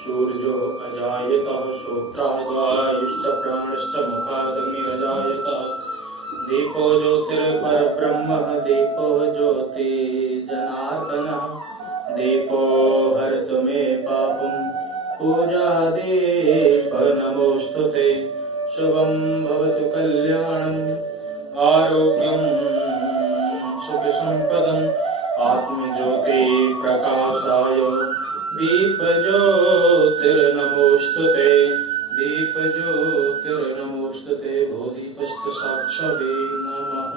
सूर्यो अजायतः श्रोत्राद्वायुश्च प्राणश्च मुखादग्निरजायतः दीपो ज्योतिर्परब्रह्म दीपो ज्योतिर्जनार्दनः दीपो हरतु मे पापं पूजादीप नमोस्तुते शुभं भवतु कल्याणम् आरोग्यं सुखसम्पदम् आत्मज्योति प्रकाशाय दीपज्योतिर्नमोस्तुते दीपज्योतिर्नमोस्तुते भूदीपस्त साक्षावे नमः।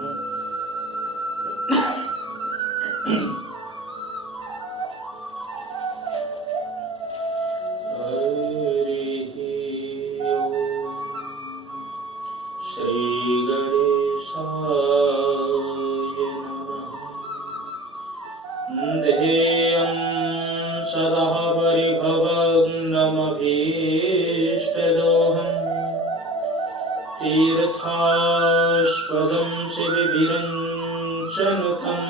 तीर्थास्पदं शिवविरञ्चनुतं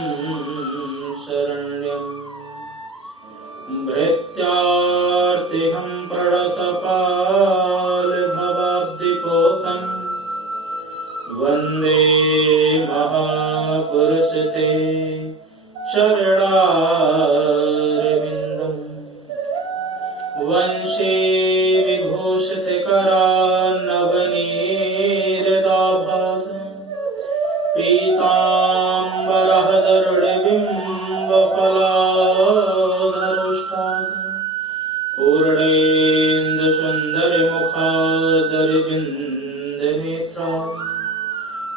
शरण्यं भृत्यार्तिहं प्रणतपालभवाब्धिपोतं वन्दे महापुरुषते चरणारविन्दं वंशे विभूषितकरान्नवनीरदाभास पीताम्बरः दरुडबिम्बफलाधरोष्ठात् पूर्णेन्दुसुन्दरमुखादरविन्दनेत्रात्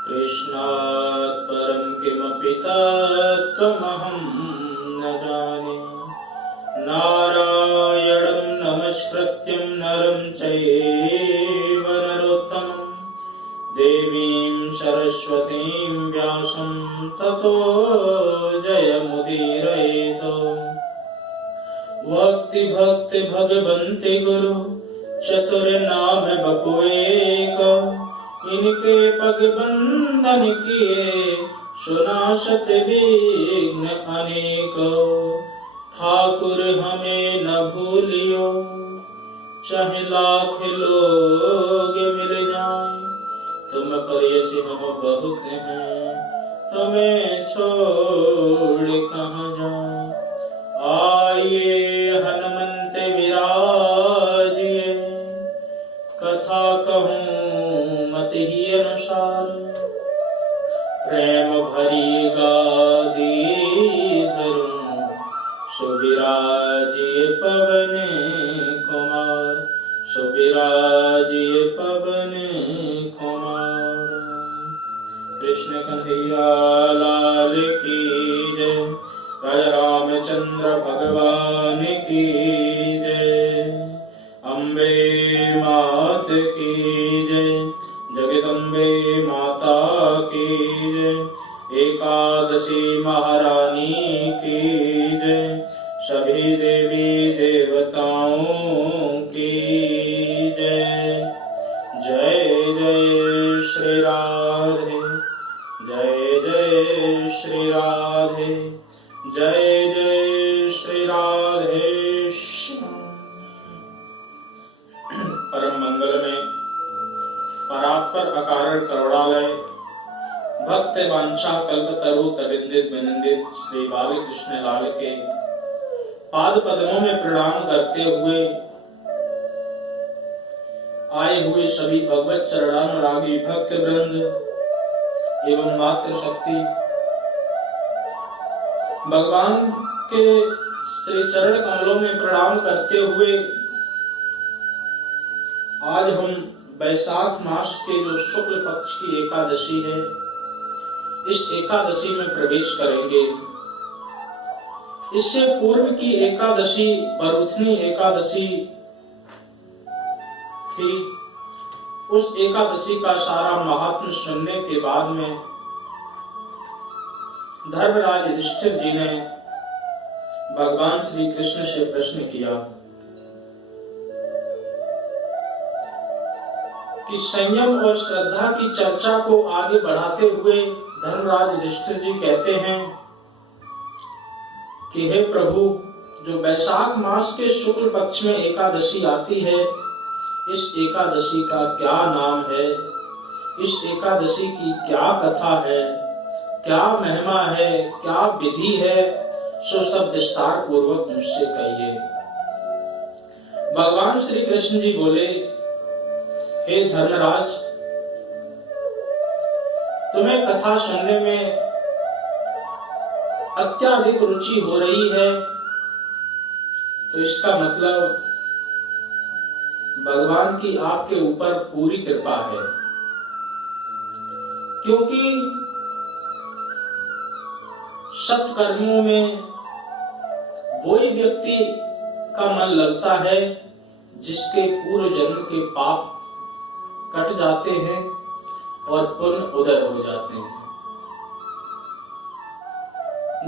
कृष्णात् परं किमपि तत्त्वमहं न जाने नारायणं नमस्कृत्यं नरं चैव नरोत्तमं देवीं सरस्वतीं व्यासं ततो जयमुदीरयेत्। भक्ति भक्ति भगवन्ति गुरु चतुर्नाम बपुएक इनके पग बंधन किए सुनाशत विघ्न अनेक ठाकुर हमें न भूलियो चाहे लाख लोग मिल जाए तुम पर यसी हम बहुत हैं तुम्हें छोड़ कहाँ जाए। आइए हनुमंत विराजिए कथा कहूँ मत ही अनुसार प्रेम भरी गादी धरूं सुविराजिए पवन कुमार सुविराजिए पवन कुमार। कृष्ण कन्हैया लाल की जय राजा रामचंद्र भगवान की जय अम्बे मात की जय जगदम्बे माता की जय एकादशी महारानी की जय सभी देवी देवताओं की जय। जय जय श्री राधे जय जय श्री राधे जय जय श्री राधे श्याम। परम मंगल में परात्पर अकारण करुणालय भक्त वांछा कल्प तरु तविंदित विनंदित श्री बाल कृष्ण लाल के पाद पद्मों में प्रणाम करते हुए आए हुए सभी भगवत चरणानुरागी भक्त वृंद एवं मातृ शक्ति भगवान के श्री चरण कमलों में प्रणाम करते हुए आज हम वैशाख मास के जो शुक्ल पक्ष की एकादशी है इस एकादशी में प्रवेश करेंगे। इससे पूर्व की एकादशी बरुथनी एकादशी थी। उस एकादशी का सारा महात्म्य सुनने के बाद में धर्मराज युधिष्ठिर जी ने भगवान श्री कृष्ण से प्रश्न किया कि संयम और श्रद्धा की चर्चा को आगे बढ़ाते हुए धर्मराज युधिष्ठिर जी कहते हैं कि हे प्रभु, जो वैशाख मास के शुक्ल पक्ष में एकादशी आती है, इस एकादशी का क्या नाम है, इस एकादशी की क्या कथा है, क्या महिमा है, क्या विधि है, सो सब विस्तार पूर्वक मुझसे कहिए। भगवान श्री कृष्ण जी बोले, हे धर्मराज, तुम्हें कथा सुनने में अत्यधिक रुचि हो रही है, तो इसका मतलब भगवान की आपके ऊपर पूरी कृपा है। क्योंकि सत्कर्मों में वही व्यक्ति का मन लगता है जिसके पूर्व जन्म के पाप कट जाते हैं और पुण्य उदय हो जाते हैं।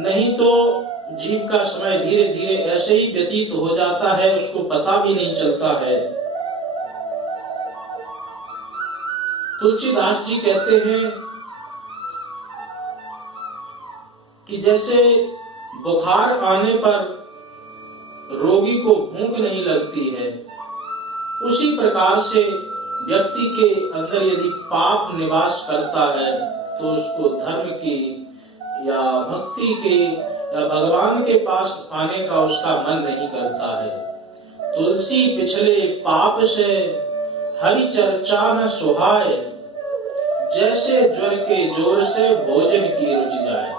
नहीं तो जीव का समय धीरे धीरे ऐसे ही व्यतीत हो जाता है, उसको पता भी नहीं चलता है। तुलसीदास जी कहते हैं कि जैसे बुखार आने पर रोगी को भूख नहीं लगती है, उसी प्रकार से व्यक्ति के अंदर यदि पाप निवास करता है तो उसको धर्म की या भक्ति के या भगवान के पास आने का उसका मन नहीं करता है। तुलसी पिछले पाप से हरि चर्चा न सुहाए, जैसे ज्वर के जोर से भोजन की रुचि जाए।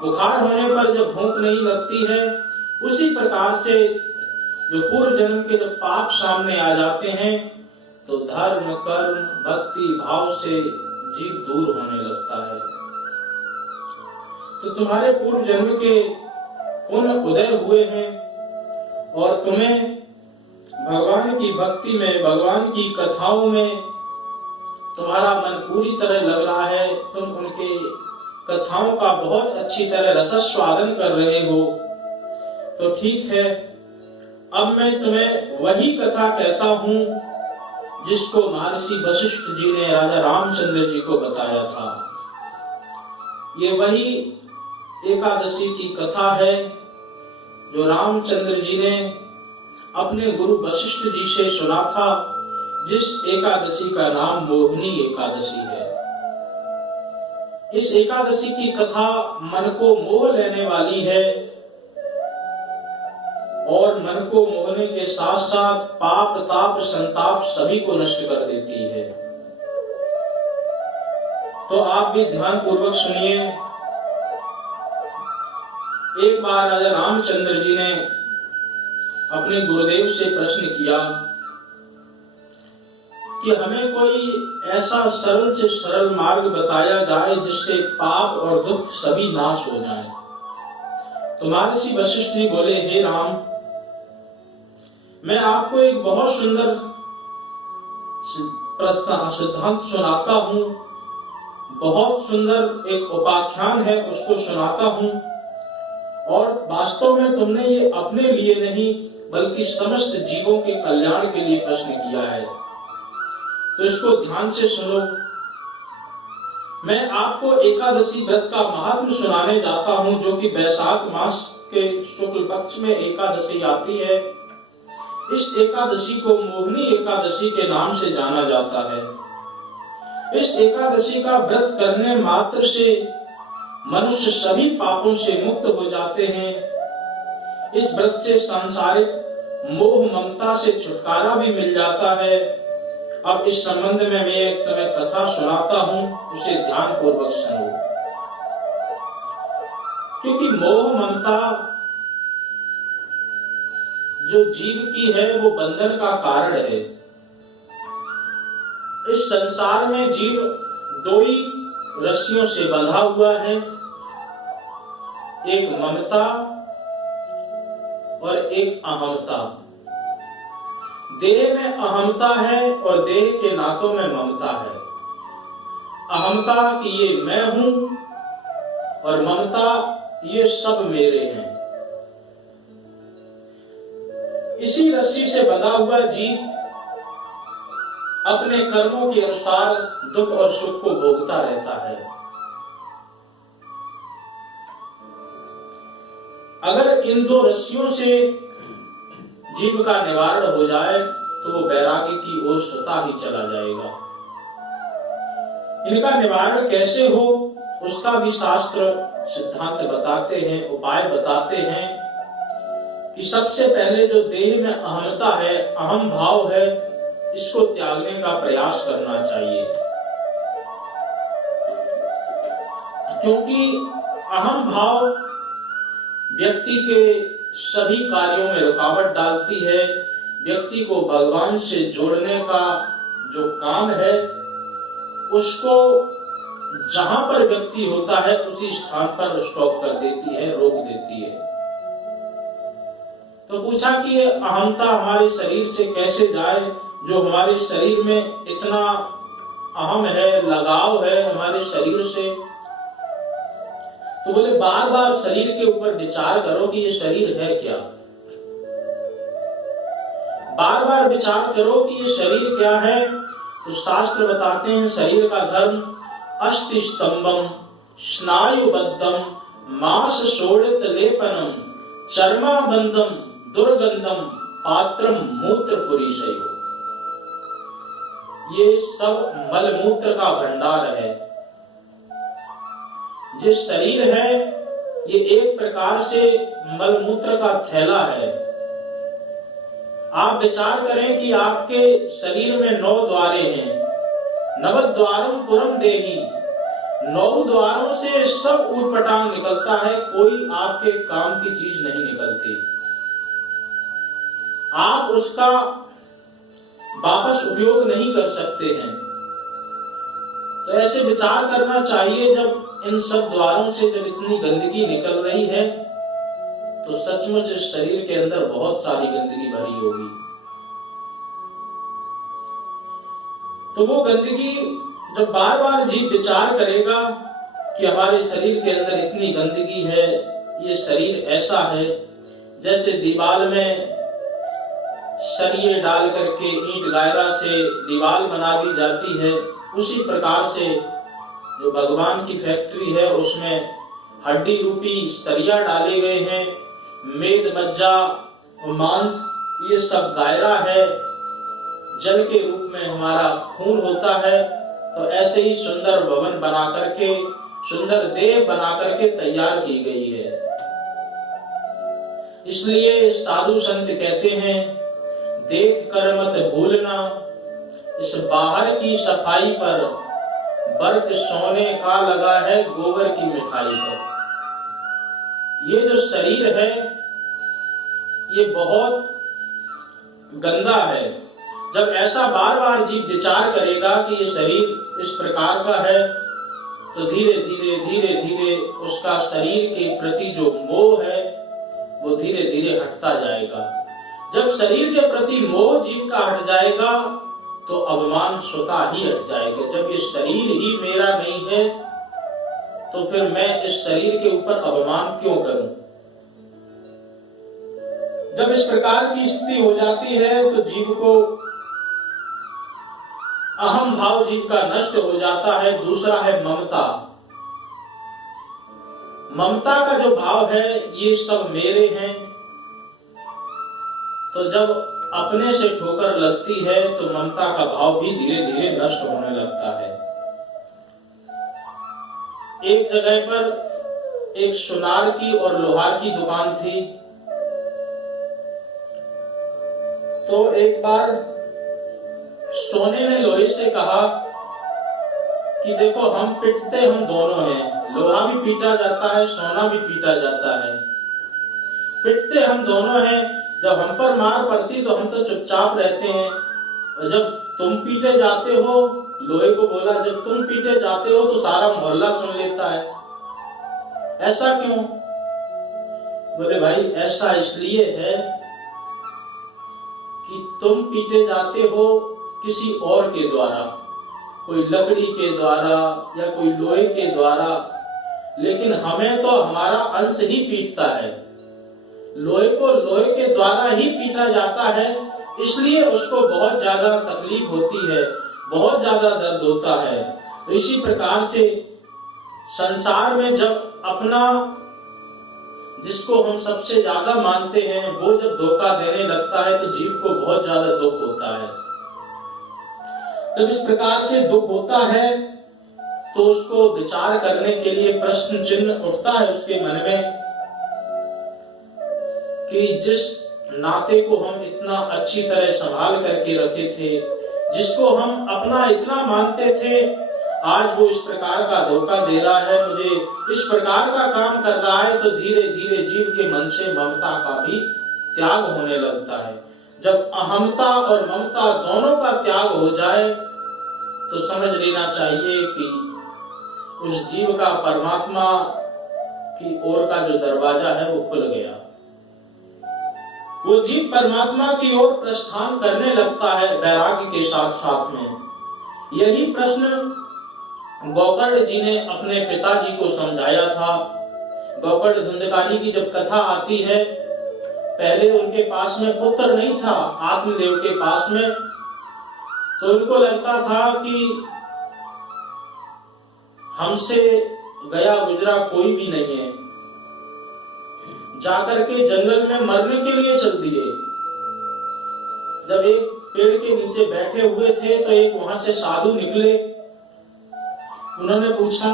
बुखार होने पर जब भूख नहीं लगती है, उसी प्रकार से जो पूर्व जन्म के जब पाप सामने आ जाते हैं तो धर्म कर्म भक्ति भाव से जीव दूर होने लगता है। तो तुम्हारे पूर्व जन्म के पुण्य उदय हुए हैं और तुम्हें भगवान की भक्ति में, भगवान की कथाओं में तुम्हारा मन पूरी तरह लग रहा है। तुम उनके कथाओं का बहुत अच्छी तरह रसस्वादन कर रहे हो, तो ठीक है। अब मैं तुम्हें वही कथा कहता हूँ जिसको महर्षि वशिष्ठ जी ने राजा रामचंद्र जी को बताया था। ये वही एकादशी की कथा है जो रामचंद्र जी ने अपने गुरु वशिष्ठ जी से सुना था, जिस एकादशी का नाम मोहिनी एकादशी है। इस एकादशी की कथा मन को मोह लेने वाली है और मन को मोहने के साथ साथ पाप ताप संताप सभी को नष्ट कर देती है। तो आप भी ध्यान पूर्वक सुनिए। एक बार राजा रामचंद्र जी ने अपने गुरुदेव से प्रश्न किया कि हमें कोई ऐसा सरल से सरल मार्ग बताया जाए जिससे पाप और दुख सभी नाश हो जाए। तो महर्षि वशिष्ठ जी बोले, हे राम, मैं आपको एक बहुत सुंदर सिद्धांत सुनाता हूँ, बहुत सुंदर एक उपाख्यान है, उसको सुनाता हूँ। और वास्तव में तुमने ये अपने लिए नहीं बल्कि समस्त जीवों के कल्याण के लिए प्रश्न किया है, तो इसको ध्यान से सुनो। मैं आपको एकादशी व्रत का महात्म सुनाने जाता हूँ, जो कि वैशाख मास के शुक्ल पक्ष में एकादशी आती है। इस एकादशी को मोहिनी एकादशी के नाम से जाना जाता है। इस एकादशी का व्रत करने मात्र से मनुष्य सभी पापों से मुक्त हो जाते हैं। इस व्रत से सांसारिक मोह ममता से छुटकारा भी मिल जाता है। अब इस संबंध में मैं एक तुम्हें कथा सुनाता हूँ, उसे ध्यान पूर्वक सुनो। क्योंकि मोह ममता जो जीव की है वो बंधन का कारण है। इस संसार में जीव दो ही रस्सियों से बंधा हुआ है, एक ममता और एक अहमता। देह में अहमता है और देह के नातों में ममता है। अहमता कि ये मैं हूं और ममता ये सब मेरे हैं। इसी रस्सी से बंधा हुआ जीव अपने कर्मों के अनुसार दुख और सुख को भोगता रहता है। अगर इन दो रस्सियों से जीव का निवारण हो जाए तो वो वैराग्य की ओर स्वतः ही चला जाएगा। इनका निवारण कैसे हो उसका भी शास्त्र सिद्धांत बताते हैं, उपाय बताते हैं कि सबसे पहले जो देह में अहमता है, अहम भाव है, इसको त्यागने का प्रयास करना चाहिए। क्योंकि अहम भाव व्यक्ति के सभी कार्यों में रुकावट डालती है। व्यक्ति को भगवान से जोड़ने का जो काम है उसको जहां पर व्यक्ति होता है उसी स्थान पर स्टॉप कर देती है, रोक देती है। तो पूछा कि ये अहंता हमारे शरीर से कैसे जाए, जो हमारे शरीर में इतना अहम है, लगाव है हमारे शरीर से। तो बोले बार बार शरीर के ऊपर विचार करो कि ये शरीर है क्या। बार बार विचार करो कि ये शरीर क्या है। तो शास्त्र बताते हैं शरीर का धर्म अस्थि स्तंभम स्नायुबद्धम मांस शोड़ित लेपनम चर्माबंधम दुर्गंधम पात्रम मूत्र पुरीशयो। ये सब मलमूत्र का भंडार है। जिस शरीर है ये एक प्रकार से मलमूत्र का थैला है। आप विचार करें कि आपके शरीर में 9 द्वारे हैं। नवद्वारम पुरम देही, 9 द्वारों से सब ऊटपटांग निकलता है, कोई आपके काम की चीज नहीं निकलती। आप उसका वापस उपयोग नहीं कर सकते हैं। तो ऐसे विचार करना चाहिए, जब इन सब द्वारों से जब इतनी गंदगी निकल रही है तो सचमुच इस शरीर के अंदर बहुत सारी गंदगी भरी होगी। तो वो गंदगी जब बार बार जीव विचार करेगा कि हमारे शरीर के अंदर इतनी गंदगी है, ये शरीर ऐसा है जैसे दीवार में सरिये डाल करके ईंट गायरा से दीवार बना दी जाती है, उसी प्रकार से जो भगवान की फैक्ट्री है उसमें हड्डी रूपी सरिया डाले गए हैं, मेद मज्जा मांस ये सब दायरा है, जल के रूप में हमारा खून होता है। तो ऐसे ही सुंदर भवन बना करके, सुंदर देह बना करके तैयार की गई है। इसलिए साधु संत कहते हैं देख कर मत भूलना, इस बाहर की सफाई पर बर्त सोने का लगा है, गोबर की मिठाई है। ये जो शरीर है ये बहुत गंदा है। जब ऐसा बार बार जीव विचार करेगा कि ये शरीर इस प्रकार का है तो धीरे धीरे उसका शरीर के प्रति जो मोह है वो धीरे धीरे हटता जाएगा। जब शरीर के प्रति मोह जीव का हट जाएगा तो अभिमान स्वतः ही हट जाएगा। जब ये शरीर ही मेरा नहीं है तो फिर मैं इस शरीर के ऊपर अभिमान क्यों करूं। जब इस प्रकार की स्थिति हो जाती है तो जीव को अहम भाव जीव का नष्ट हो जाता है। दूसरा है ममता। ममता का जो भाव है ये सब मेरे हैं, तो जब अपने से ठोकर लगती है तो ममता का भाव भी धीरे धीरे नष्ट होने लगता है। एक जगह पर एक सुनार की और लोहार की दुकान थी। तो एक बार सोने ने लोहे से कहा कि देखो हम पिटते हम दोनों हैं, लोहा भी पीटा जाता है, सोना भी पीटा जाता है, पिटते हम दोनों हैं। जब हम पर मार पड़ती तो हम तो चुपचाप रहते हैं, और जब तुम पीटे जाते हो, लोहे को बोला, जब तुम पीटे जाते हो तो सारा मोहल्ला सुन लेता है, ऐसा क्यों? बोले भाई ऐसा इसलिए है कि तुम पीटे जाते हो किसी और के द्वारा, कोई लकड़ी के द्वारा या कोई लोहे के द्वारा, लेकिन हमें तो हमारा अंश ही पीटता है। लोहे को लोहे के द्वारा ही पीटा जाता है, इसलिए उसको बहुत ज्यादा तकलीफ होती है, बहुत ज्यादा दर्द होता है। तो इसी प्रकार से संसार में जब अपना जिसको हम सबसे ज्यादा मानते हैं, वो जब धोखा देने लगता है तो जीव को बहुत ज्यादा दुख होता है। जब इस प्रकार से दुख होता है तो उसको विचार करने के लिए प्रश्न चिन्ह उठता है उसके मन में कि जिस नाते को हम इतना अच्छी तरह संभाल करके रखे थे, जिसको हम अपना इतना मानते थे, आज वो इस प्रकार का धोखा दे रहा है, मुझे इस प्रकार का काम कर रहा है, तो धीरे धीरे जीव के मन से ममता का भी त्याग होने लगता है। जब अहमता और ममता दोनों का त्याग हो जाए तो समझ लेना चाहिए कि उस जीव का परमात्मा की ओर का जो दरवाजा है वो खुल गया। वो जीव परमात्मा की ओर प्रस्थान करने लगता है वैराग्य के साथ साथ में। यही प्रश्न गोकर्ण जी ने अपने पिताजी को समझाया था। गोकर्ण धुंधकारी की जब कथा आती है, पहले उनके पास में पुत्र नहीं था, आत्मदेव के पास में, तो उनको लगता था कि हमसे गया गुजरा कोई भी नहीं है, जाकर के जंगल में मरने के लिए चल दिए। जब एक पेड़ के नीचे बैठे हुए थे तो एक वहां से साधु निकले। उन्होंने पूछा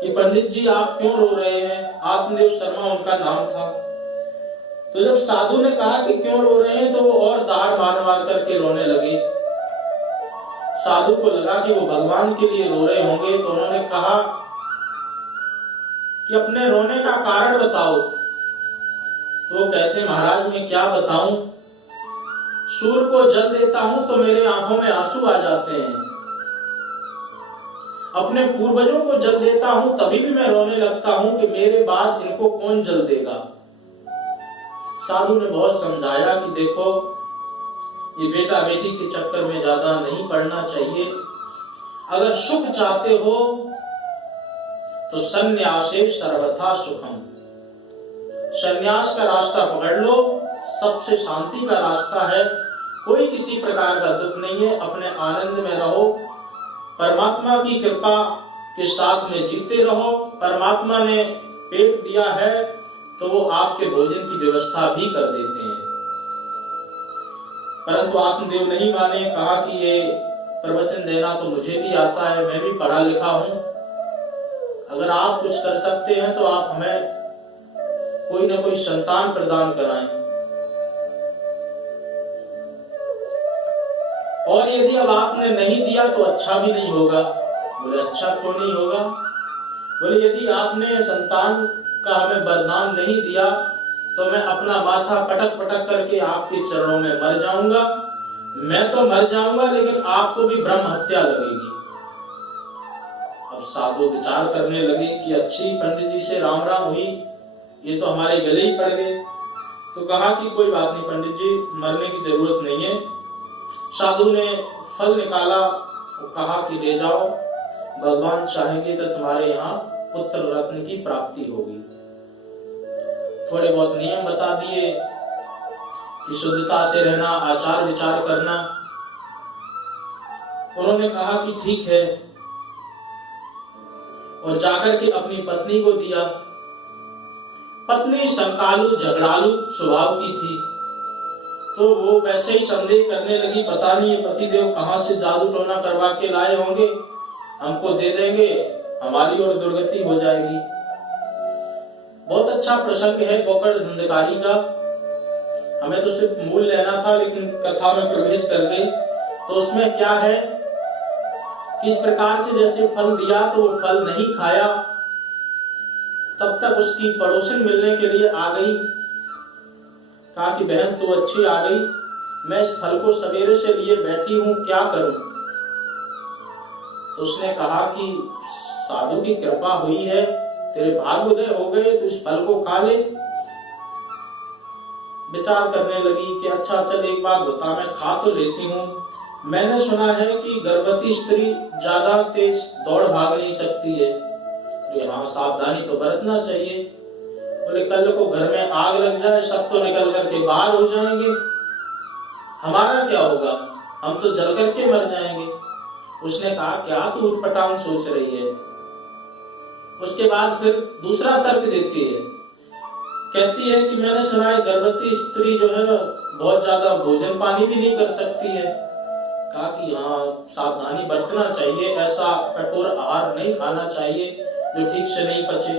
कि पंडित जी आप क्यों रो रहे हैं? आत्मदेव शर्मा उनका नाम था। तो जब साधु ने कहा कि क्यों रो रहे हैं, तो वो और दाढ़ मार मार करके रोने लगे। साधु को लगा कि वो भगवान के लिए रो रहे होंगे, तो उन्होंने कहा कि अपने रोने का कारण बताओ। तो वो कहते महाराज मैं क्या बताऊं, सूर्य को जल देता हूं तो मेरे आंखों में आंसू आ जाते हैं, अपने पूर्वजों को जल देता हूं तभी भी मैं रोने लगता हूं कि मेरे बाद इनको कौन जल देगा। साधु ने बहुत समझाया कि देखो ये बेटा बेटी के चक्कर में ज्यादा नहीं पड़ना चाहिए, अगर सुख चाहते हो तो संन्यासे सर्वथा सुखम, संन्यास का रास्ता पकड़ लो, सबसे शांति का रास्ता है, कोई किसी प्रकार का दुख नहीं है, अपने आनंद में रहो, परमात्मा की कृपा के साथ में जीते रहो। परमात्मा ने पेट दिया है तो वो आपके भोजन की व्यवस्था भी कर देते हैं। परंतु आत्मदेव नहीं माने, कहा कि ये प्रवचन देना तो मुझे भी आता है, मैं भी पढ़ा लिखा हूं, अगर आप कुछ कर सकते हैं तो आप हमें कोई ना कोई संतान प्रदान कराएं, और यदि अब आपने नहीं दिया तो अच्छा भी नहीं होगा। बोले अच्छा क्यों नहीं होगा? बोले यदि आपने संतान का हमें वरदान नहीं दिया तो मैं अपना माथा पटक पटक करके आपके चरणों में मर जाऊंगा, मैं तो मर जाऊंगा लेकिन आपको भी ब्रह्म हत्या लगेगी। अब साधु विचार करने लगे कि अच्छी पंडित जी से राम राम हुई, ये तो हमारे गले ही पड़ गए। तो कहा कि कोई बात नहीं पंडित जी, मरने की जरूरत नहीं है। साधु ने फल निकाला और कहा कि ले जाओ, भगवान चाहेंगे तो तुम्हारे यहाँ पुत्र रत्न की प्राप्ति होगी। थोड़े बहुत नियम बता दिए कि शुद्धता से रहना, आचार विचार करना। उन्होंने कहा कि ठीक है, और जाकर के अपनी पत्नी को दिया। पत्नी संकालू झगड़ालू स्वभाव की थी, तो वो वैसे ही संदेह करने लगी, पता नहीं ये पतिदेव कहां से जादू टोना करवा के लाए होंगे, हमको दे देंगे, हमारी और दुर्गति हो जाएगी। बहुत अच्छा प्रसंग है गोकर्ण धुंधकारी का, हमें तो सिर्फ मूल लेना था लेकिन कथा में प्रवेश कर गए। तो उसमें क्या है, किस प्रकार से जैसे फल दिया तो वो फल नहीं खाया, तब तक उसकी पड़ोसन मिलने के लिए आ गई। कहा कि बहन तू अच्छी आ गई, मैं इस फल को सवेरे से लिए बैठी हूं, क्या करूं? तो उसने कहा कि साधु की कृपा हुई है, तेरे भाग्योदय हो गए, तो इस फल को खा ले। विचार करने लगी कि अच्छा चल एक बात बता, मैं खा तो लेती हूँ, मैंने सुना है कि गर्भवती स्त्री ज्यादा तेज दौड़ भाग नहीं सकती है, तो हाँ सावधानी तो बरतना चाहिए। बोले कल को घर में आग लग जाए, सब तो निकल करके बाहर हो जाएंगे, हमारा क्या होगा, हम तो जल करके मर जाएंगे। उसने कहा क्या तू उठपटांग सोच रही है? उसके बाद फिर दूसरा तर्क देती है, कहती है कि मैंने सुना है गर्भवती स्त्री जो है बहुत ज्यादा भोजन पानी भी नहीं कर सकती है। कहा कि हाँ, सावधानी बरतना चाहिए, ऐसा कठोर आहार नहीं खाना चाहिए जो ठीक से नहीं पचे।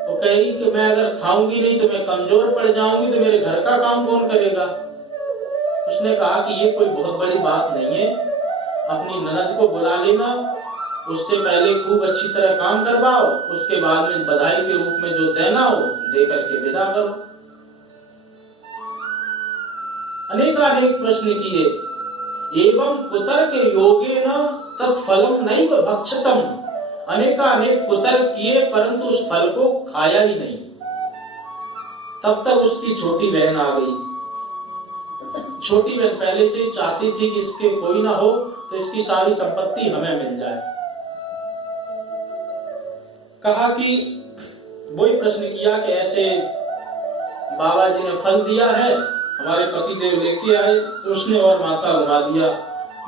वो कहेगी कि मैं अगर खाऊंगी नहीं तो मैं कमजोर पड़ जाऊंगी, तो मेरे घर का काम कौन करेगा। उसने कहा कि ये कोई बहुत बड़ी बात नहीं है, अपनी ननद को बुला लेना, उससे पहले खूब अच्छी तरह काम करवाओ, उसके बाद में बधाई के रूप में जो देना हो दे करके विदा करो। अनेकानेक प्रश्न किए। एवं कुतर्क योगेन तत्फलम नैव भक्षतम। अनेकानेक कुतर्क किए परंतु उस फल को खाया ही नहीं। तब तक उसकी छोटी बहन आ गई। छोटी बहन पहले से ही चाहती थी कि इसके कोई ना हो तो इसकी सारी संपत्ति हमें मिल जाए। कहा कि वही प्रश्न किया कि ऐसे बाबा जी ने फल दिया है, हमारे पति देव लेके आए, तो उसने और माथा घुमा दिया।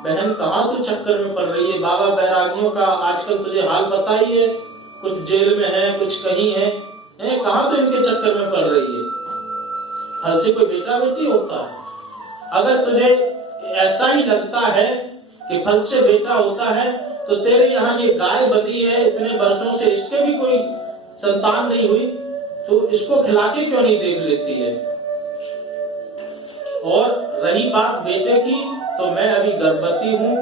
बहन कहाँ तू चक्कर में पड़ रही है, बाबा बैरागियों का आजकल तुझे हाल पता ही है, कुछ जेल में है, कुछ कहीं है, कहाँ तू इनके चक्कर में पड़ रही है। फल से कोई बेटा बेटी होता है? अगर तुझे ऐसा ही लगता है कि फल से बेटा होता है तो तेरे यहाँ ये गाय बंधी है इतने वर्षों से, इसके भी कोई संतान नहीं हुई, तो इसको खिला के क्यों नहीं देख लेती है। और रही बात बेटे की, तो मैं अभी गर्भवती हूँ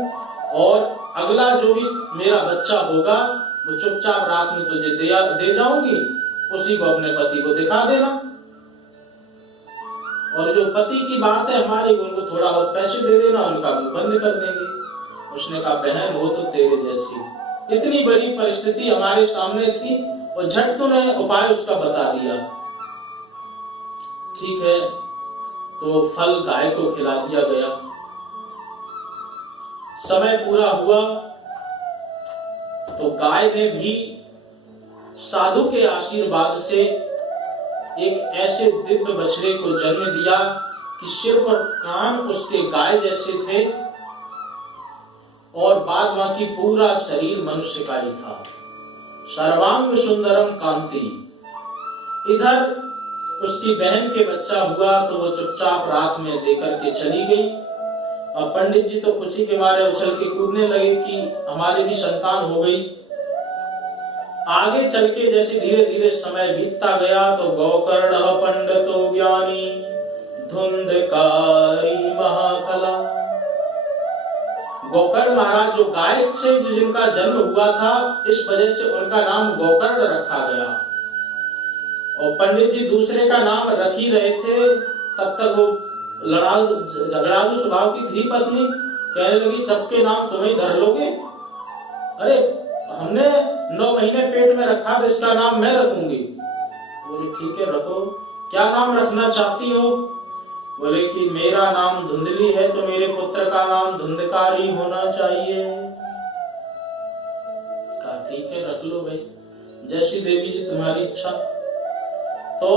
और अगला जो भी मेरा बच्चा होगा वो चुपचाप रात में तुझे दे जाऊंगी, उसी को अपने पति को दिखा देना। और जो पति की बात है हमारी, उनको थोड़ा बहुत पैसे दे देना, उनका मुंह बंद कर देंगे। उसने कहा बहन वो तो तेरे जैसी। इतनी बड़ी परिस्थिति हमारे सामने थी और झट तूने उपाय उसका बता दिया। ठीक है, तो फल गाय को खिला दिया गया। समय पूरा हुआ तो गाय ने भी साधु के आशीर्वाद से एक ऐसे दिव्य बछड़े को जन्म दिया कि सिर और कान उसके गाय जैसे थे और बाद बाकी पूरा शरीर मनुष्य का ही था। सर्वांग सुंदरम कांति। इधर उसकी बहन के बच्चा हुआ तो वो चुपचाप रात में देकर के चली गई। और पंडित जी तो खुशी के मारे उछल के कूदने लगे कि हमारी भी संतान हो गई। आगे चल के जैसे धीरे धीरे समय बीतता गया तो गोकर्ण पंडितो ज्ञानी धुंधकारी महाखला। गोकर्ण महाराज जो गाय से जिनका जन्म हुआ था, इस वजह से उनका नाम गोकर्ण रखा गया। और पंडित जी दूसरे का नाम रख ही रहे थे, तब तक वो झगड़ालू स्वभाव की थी पत्नी, कहने लगी सबके नाम तुम्हें धर लोगे। अरे हमने 9 महीने पेट में रखा तो इसका नाम मैं रखूंगी। बोले ठीक है रखो, क्या नाम रखना चाहती हो। बोले कि मेरा नाम धुंधली है तो मेरे पुत्र का नाम धुंधकारी होना चाहिए। कहा ठीक है रख लो भाई, जैसी देवी जी तुम्हारी इच्छा। तो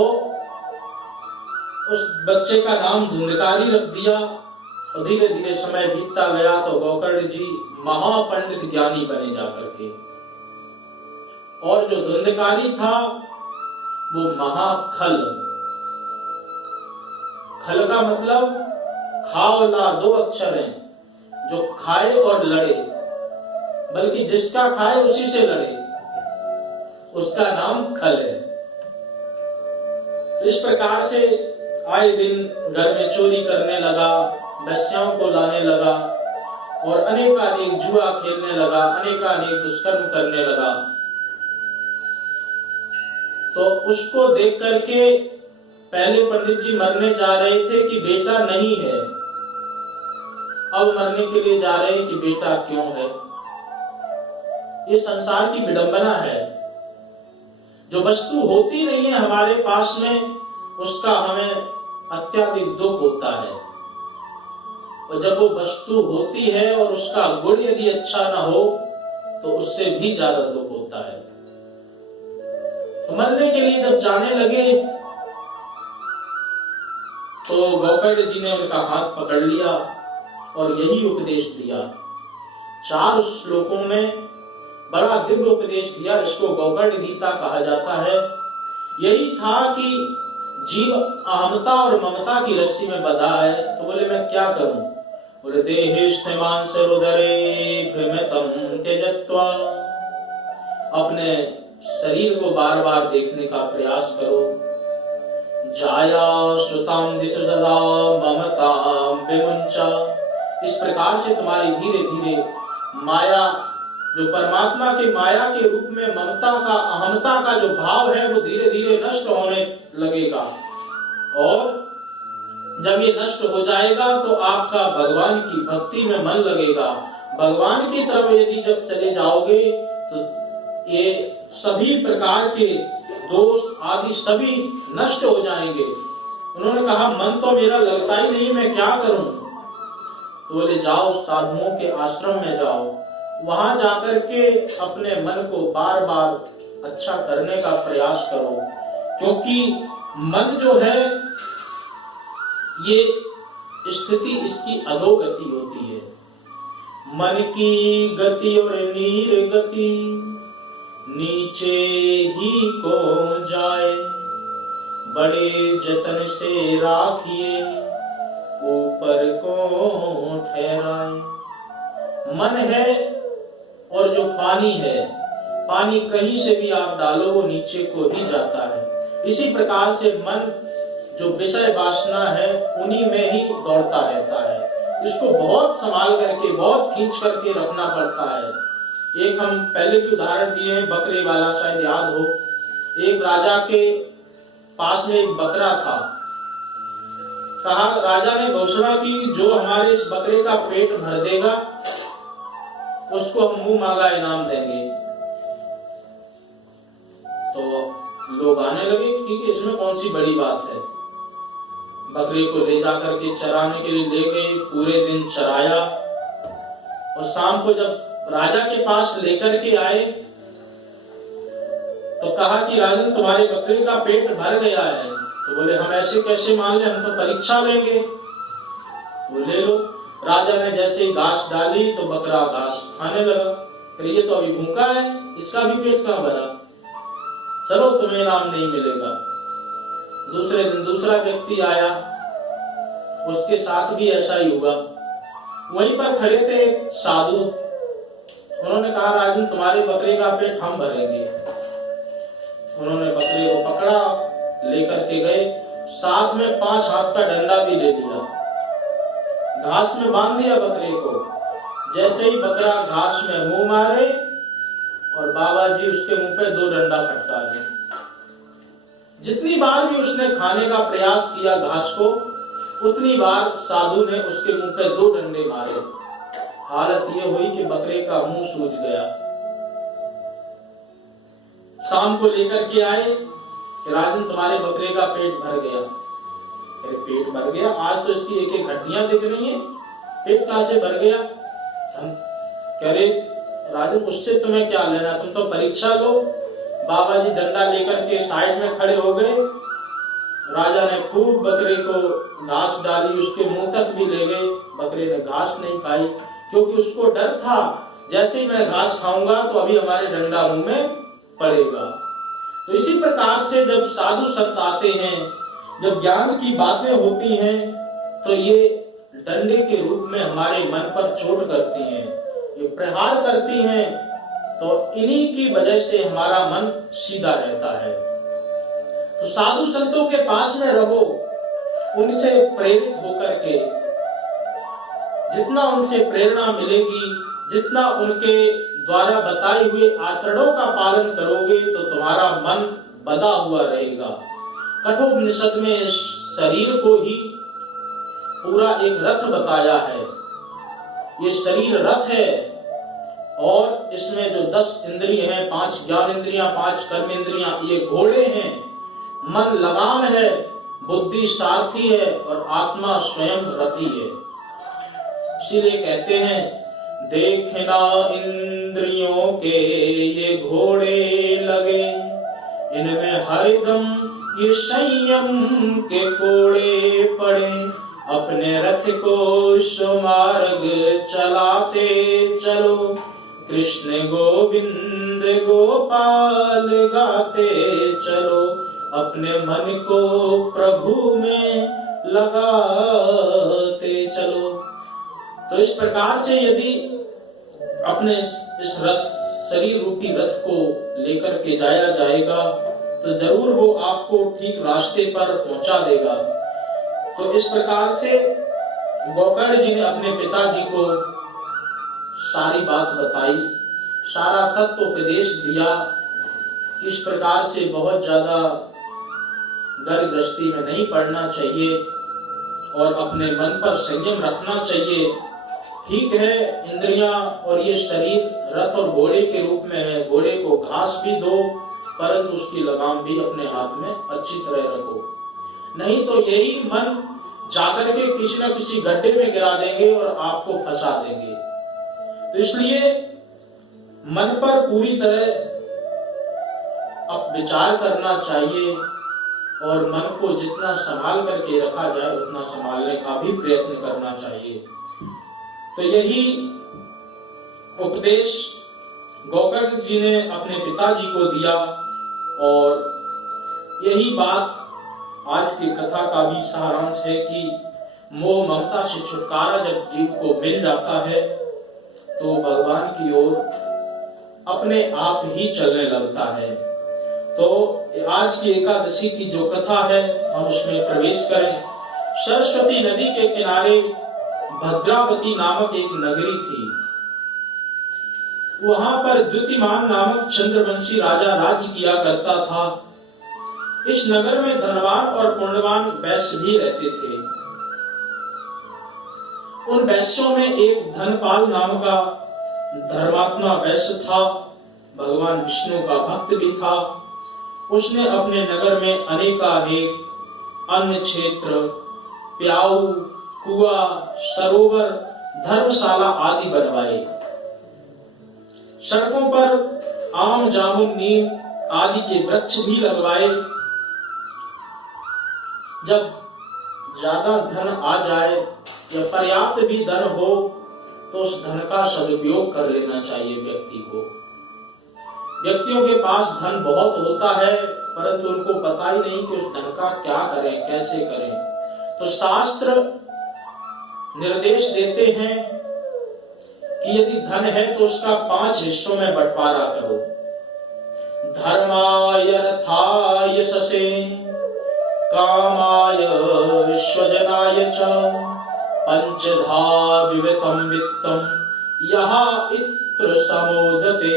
उस बच्चे का नाम धुंधकारी रख दिया और धीरे धीरे समय बीतता गया तो गोकर्ण जी महापंडित ज्ञानी बने जाकर के। और जो धुंधकारी था वो महाखल। खल का मतलब खाओ ला, 2 अक्षर हैं, जो खाए और लड़े, बल्कि जिसका खाए उसी से लड़े, उसका नाम खल है। इस प्रकार से आए दिन घर में चोरी करने लगा, बच्चियों को लाने लगा और अनेकानेक जुआ खेलने लगा, अनेकानेक दुष्कर्म करने लगा। तो उसको देख करके पहले पंडित जी मरने जा रहे थे कि बेटा नहीं है, अब मरने के लिए जा रहे हैं कि बेटा क्यों है। ये संसार की विडंबना है। जो वस्तु होती नहीं है हमारे पास में, उसका हमें अत्यधिक दुख होता है, और जब वो वस्तु होती है और उसका गुण यदि अच्छा ना हो तो उससे भी ज्यादा दुख होता है। तो मरने के लिए जब जाने लगे तो गोकर्ण जी ने उनका हाथ पकड़ लिया और यही उपदेश दिया। 4 श्लोकों में बड़ा दिव्य उपदेश दिया। इसको गोकर्ण गीता कहा जाता है। यही था कि जीव अहमता और ममता की रस्सी में बंधा है। तो बोले मैं क्या करूं? बोले देहेष्ठमान सरुदरे भ्रमितम त्यजत्वा, अपने शरीर को बार बार देखने का प्रयास करो। जाया श्रुताम दिश सदा ममताम विमुंचा, इस प्रकार से तुम्हारी धीरे धीरे माया, जो परमात्मा के माया के रूप में ममता का, अहमता का जो भाव है वो धीरे धीरे नष्ट होने लगेगा। और जब ये नष्ट हो जाएगा तो आपका भगवान की भक्ति में मन लगेगा। भगवान की तरफ यदि जब चले जाओगे तो ये सभी प्रकार के दोष आदि सभी नष्ट हो जाएंगे। उन्होंने कहा मन तो मेरा लगता ही नहीं, मैं क्या करूं? तो बोले जाओ साधुओं के आश्रम में जाओ, वहां जाकर के अपने मन को बार बार अच्छा करने का प्रयास करो, क्योंकि मन जो है ये स्थिति इसकी अधोगति होती है। मन की गति और नीर गति नीचे ही को जाए, बड़े जतन से राखिए ऊपर को ठहराए। मन है और जो पानी है, पानी कहीं से भी आप डालो वो नीचे को ही जाता है। इसी प्रकार से मन जो विषय वासना है उन्हीं में ही दौड़ता रहता है। इसको बहुत संभाल करके, बहुत खींच करके रखना पड़ता है। एक हम पहले भी उदाहरण दिए हैं, बकरे वाला, शायद याद हो। एक राजा के पास में एक बकरा था। कहा, राजा ने घोषणा की जो हमारे इस बकरे का पेट भर देगा उसको हम मुंह मांगा इनाम देंगे। तो लोग आने लगे, ठीक है, इसमें कौन सी बड़ी बात है। बकरे को ले जाकर के चराने के लिए ले गए, पूरे दिन चराया और शाम को जब राजा के पास लेकर के आए तो कहा कि राजन तुम्हारे बकरे का पेट भर गया है। तो बोले हम ऐसे कैसे मान ले, हम तो परीक्षा लेंगे। वो ले लो। राजा ने जैसे घास डाली तो बकरा घास खाने लगा। फिर ये तो अभी भूखा है, इसका भी पेट कहाँ भरा, चलो तुम्हें इनाम नहीं मिलेगा। दूसरे दिन दूसरा व्यक्ति आया, उसके साथ भी ऐसा ही हुआ। वहीं पर खड़े थे साधु, उन्होंने कहा राजन तुम्हारे बकरे का पेट हम भरेंगे। उन्होंने बकरे को पकड़ा, लेकर के गए, साथ में 5 हाथ का डंडा भी ले लिया, घास में बांध दिया बकरे को। जैसे ही बकरा घास में मुंह मारे और बाबा जी उसके मुंह पे 2 डंडा फटका दिए। जितनी बार भी उसने खाने का प्रयास किया घास को, उतनी बार साधु ने उसके मुंह पे 2 डंडे मारे। हालत ये हुई कि बकरे का मुंह सूज गया। शाम को लेकर के आए कि राजन तुम्हारे बकरे का पेट भर गया। अरे पेट भर गया, आज तो इसकी एक एक हड्डियां दिख रही हैं, पेट कहां से भर गया? हम कह रहे राजन उससे तुम्हें क्या लेना, तुम तो परीक्षा लो। बाबा जी डंडा लेकर के साइड में खड़े हो गए। राजा ने खूब बकरे को घास डाली, उसके मुंह तक भी ले गए। बकरे ने घास नहीं खाई, क्योंकि उसको डर था जैसे ही मैं घास खाऊंगा तो अभी हमारे डंडा मुंह में पड़ेगा। तो इसी प्रकार से जब साधु संत आते हैं, जब ज्ञान की बातें होती हैं, तो ये डंडे के रूप में हमारे मन पर चोट करती हैं, ये प्रहार करती हैं। तो इन्हीं की वजह से हमारा मन सीधा रहता है। तो साधु संतों के पास में रहो, उनसे प्रेरित होकर के, जितना उनसे प्रेरणा मिलेगी, जितना उनके द्वारा बताई हुए आचरणों का पालन करोगे, तो तुम्हारा मन बंधा हुआ रहेगा। कठोपनिषद में शरीर को ही पूरा एक रथ बताया है। ये शरीर रथ है और इसमें जो 10 इंद्रिय हैं, 5 ज्ञान इंद्रियां, 5 कर्म इंद्रियां, ये घोड़े हैं। मन लगाम है, बुद्धि सारथी है और आत्मा स्वयं रथी है। इसीलिए कहते हैं देखना इंद्रियों के ये घोड़े लगे, इनमें हरदम ये संयम के कोड़े पड़े। अपने रथ को सुमार्ग चलाते चलो, कृष्ण गोविंद गोपाल गाते चलो। अपने मन को प्रभु में लगाते चलो। तो इस प्रकार से यदि अपने इस रथ, शरीर रूपी रथ को लेकर के जाया जाएगा तो जरूर वो आपको ठीक रास्ते पर पहुंचा देगा। तो इस प्रकार से गोकर्ण जी ने अपने पिताजी को सारी बात बताई, सारा तत्व उपदेश दिया कि इस प्रकार से बहुत ज्यादा गर्भ गृहस्थी में नहीं पड़ना चाहिए और अपने मन पर संयम रखना चाहिए। ठीक है, इंद्रियां और ये शरीर रथ और घोड़े के रूप में है, घोड़े को घास भी दो परंतु उसकी लगाम भी अपने हाथ में अच्छी तरह रखो, नहीं तो यही मन जाकर के किसी न किसी गड्ढे में गिरा देंगे और आपको फंसा देंगे। तो इसलिए मन पर पूरी तरह अब विचार करना चाहिए और मन को जितना संभाल करके रखा जाए उतना संभालने का भी प्रयत्न करना चाहिए। तो यही उपदेश गोकर्ण जी ने अपने पिताजी को दिया और यही बात आज की कथा का भी सारांश है कि मोह ममता से छुटकारा जब जीव को मिल जाता है तो भगवान की ओर अपने आप ही चलने लगता है। तो आज की एकादशी की जो कथा है हम उसमें प्रवेश करें। सरस्वती नदी के किनारे भद्रावती नामक एक नगरी थी। वहां पर द्युतिमान नामक चंद्रवंशी राजा राज्य किया करता था। इस नगर में धनवान और पुण्यवान वैश्य भी रहते थे। उन वैश्यों में एक धनपाल नाम का धर्मात्मा वैश्य था, भगवान विष्णु का भक्त भी था। उसने अपने नगर में अनेकानेक अन्न क्षेत्र, प्याऊ, कुआं, सरोवर, धर्मशाला आदि बनवाए। सड़कों पर आम, जामुन, नीम आदि के वृक्ष भी लगवाए। जब ज्यादा धन आ जाए या पर्याप्त भी धन हो तो उस धन का सदुपयोग कर लेना चाहिए व्यक्ति को। व्यक्तियों के पास धन बहुत होता है परंतु उनको पता ही नहीं कि उस धन का क्या करें, कैसे करें। तो शास्त्र निर्देश देते हैं कि यदि धन है तो उसका 5 हिस्सों में बंटवारा करो। धर्माय, अर्थाय, यशसे, कामाय, स्वजनाय च पंचधा विवितम वित्तम यहा इत्र समोदते।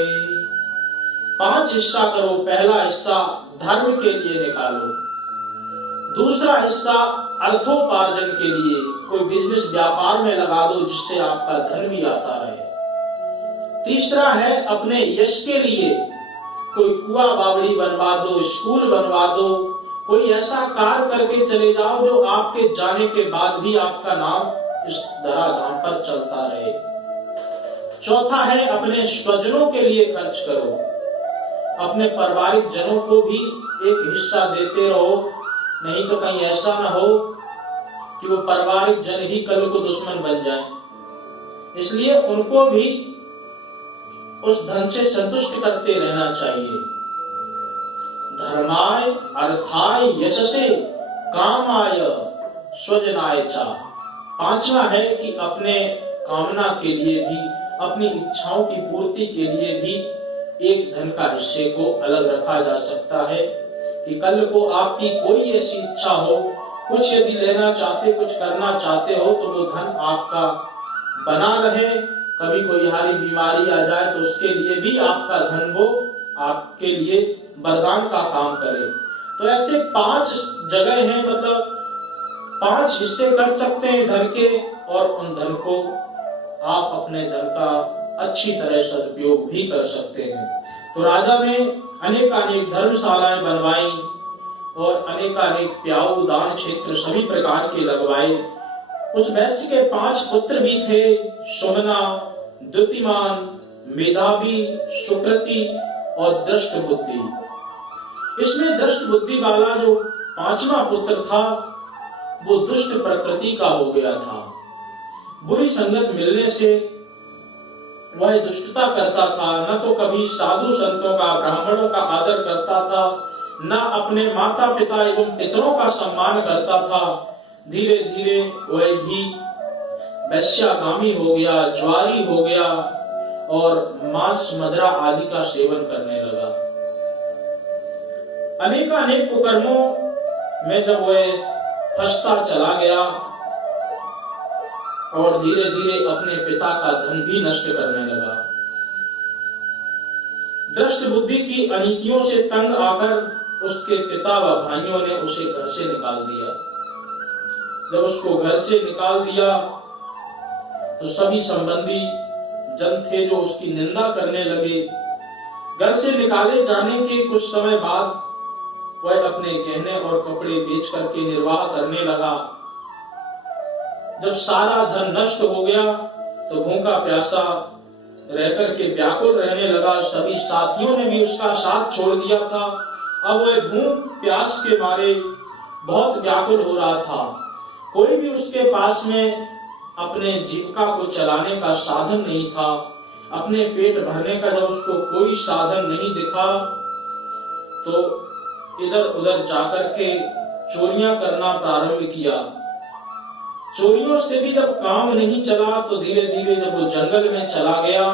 5 हिस्सा करो। पहला हिस्सा धर्म के लिए निकालो, दूसरा हिस्सा अर्थोपार्जन के लिए, कोई बिजनेस व्यापार में लगा दो जिससे आपका धन भी आता रहे। तीसरा है अपने यश के लिए, कोई कुआं बावड़ी बनवा दो, स्कूल बनवा दो, कोई ऐसा कार्य करके चले जाओ जो आपके जाने के बाद भी आपका नाम इस धराधाम पर चलता रहे। चौथा है अपने स्वजनों के लिए खर्च करो, अपने पारिवारिक जनों को भी एक हिस्सा देते रहो, नहीं तो कहीं ऐसा ना हो कि वो पारिवारिक जन ही कल को दुश्मन बन जाए। इसलिए उनको भी उस धन से संतुष्ट करते रहना चाहिए। धर्माय, अर्थाय, यशसे, कामाय, स्वजनाय च। 5वां है कि अपने कामना के लिए भी, अपनी इच्छाओं की पूर्ति के लिए भी एक धन का हिस्से को अलग रखा जा सकता है कि कल को आपकी कोई ऐसी इच्छा हो, कुछ यदि लेना चाहते, कुछ करना चाहते हो तो वो धन आपका बना रहे। कभी कोई हारी बीमारी आ जाए तो उसके लिए भी आपका धन वो आपके लिए वरदान का काम करे। तो ऐसे 5 जगह हैं, मतलब 5 हिस्से कर सकते हैं धन के और उन धन को आप अपने धन का अच्छी तरह सदुपयोग भी कर सकते हैं। तो राजा ने अनेकानेक धर्मशालाएं बनवाई और अनेकानेक प्याऊ, दान क्षेत्र सभी प्रकार के लगवाए। उस वैश्य के 5 पुत्र भी थे, सुमना, द्युतिमान, मेधावी, सुकृति और दृष्ट बुद्धि। इसमें दृष्ट बुद्धि वाला जो 5वां पुत्र था वो दुष्ट प्रकृति का हो गया था। बुरी संगत मिलने से वह दुष्टता करता था, न तो कभी साधु संतों का, ब्राह्मणों का आदर करता था, न अपने माता पिता एवं पितरों का सम्मान करता था, धीरे धीरे वह भी वैश्यागामी हो गया, ज्वारी हो गया और मांस मदिरा आदि का सेवन करने लगा। अनेक कुकर्मों में जब वह फंसता चला गया और धीरे धीरे अपने पिता का धन भी नष्ट करने लगा। दृष्ट बुद्धि की अनीतियों से तंग आकर उसके पिता व भाइयों ने उसे घर से निकाल दिया। जब उसको घर से निकाल दिया तो सभी संबंधी जन थे जो उसकी निंदा करने लगे। घर से निकाले जाने के कुछ समय बाद वह अपने गहने और कपड़े बेच करके निर्वाह करने लगा। जब सारा धन नष्ट हो गया तो भूखा प्यासा रहकर के व्याकुल रहने लगा। सभी साथियों ने भी उसका साथ छोड़ दिया था। अब वह भूख प्यास के मारे बहुत व्याकुल हो रहा था। कोई भी उसके पास में अपने जीविका को चलाने का साधन नहीं था। अपने पेट भरने का जब उसको कोई साधन नहीं दिखा तो इधर उधर जाकर के चोरियां करना प्रारंभ किया। चोरियों से भी जब काम नहीं चला तो धीरे धीरे जब वो जंगल में चला गया,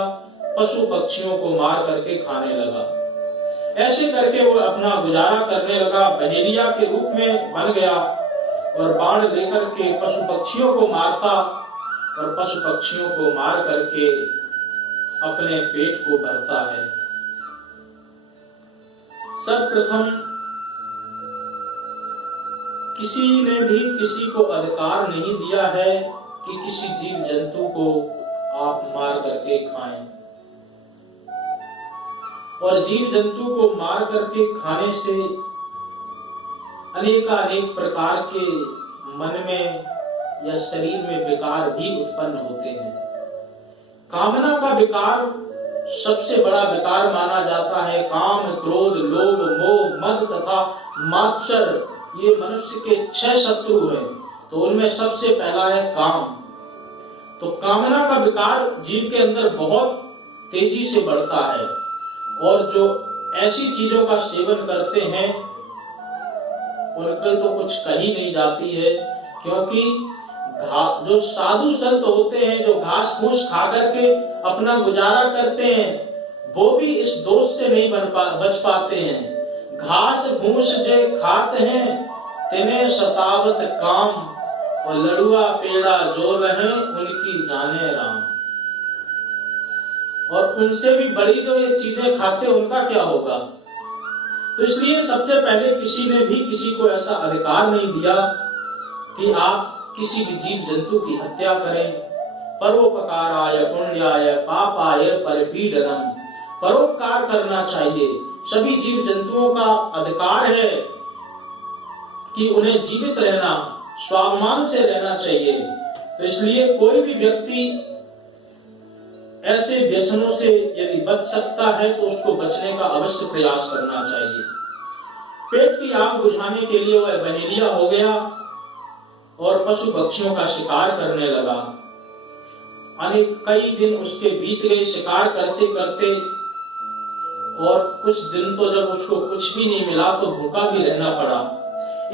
पशु पक्षियों को मार करके खाने लगा। ऐसे करके वो अपना गुजारा करने लगा। बहेलिया के रूप में बन गया और बाण लेकर के पशु पक्षियों को मारता और पशु पक्षियों को मार करके अपने पेट को भरता है। सर्वप्रथम किसी ने भी किसी को अधिकार नहीं दिया है कि किसी जीव जंतु को आप मार करके खाएं, और जीव जंतु को मार करके खाने से अनेक प्रकार के मन में या शरीर में विकार भी उत्पन्न होते हैं। कामना का विकार सबसे बड़ा विकार माना जाता है। काम, क्रोध, लोभ, मोह, मद तथा मात्सर, ये मनुष्य के 6 शत्रु हैं। तो उनमें सबसे पहला है काम। तो कामना का विकार जीव के अंदर बहुत तेजी से बढ़ता है, और जो ऐसी चीजों का सेवन करते हैं उनकी तो कुछ कही नहीं जाती है, क्योंकि जो साधु संत होते हैं जो घास फूस खा करके अपना गुजारा करते हैं, वो भी इस दोष से नहीं बच पाते हैं। घास फूस जे खाते हैं तिन्हें सतावत काम, और लड़ुआ पेड़ा जो रहे उनकी जाने राम। और उनसे भी बड़ी जो ये चीजें खाते उनका क्या होगा। तो इसलिए सबसे पहले किसी ने भी किसी को ऐसा अधिकार नहीं दिया कि आप किसी भी जीव जंतु की हत्या करें। परोपकाराय पुण्याय पापाय परपीडनम, परोपकार करना चाहिए। सभी जीव जंतुओं का अधिकार है कि उन्हें जीवित रहना, स्वाभिमान से रहना चाहिए। तो इसलिए कोई भी व्यक्ति ऐसे व्यसनों से यदि बच सकता है तो उसको बचने का अवश्य प्रयास करना चाहिए। पेट की आग बुझाने के लिए वह बहेलिया हो गया और पशु पक्षियों का शिकार करने लगा। कई दिन उसके बीत गए शिकार करते करते, और कुछ दिन तो जब उसको कुछ भी नहीं मिला तो भूखा भी रहना पड़ा।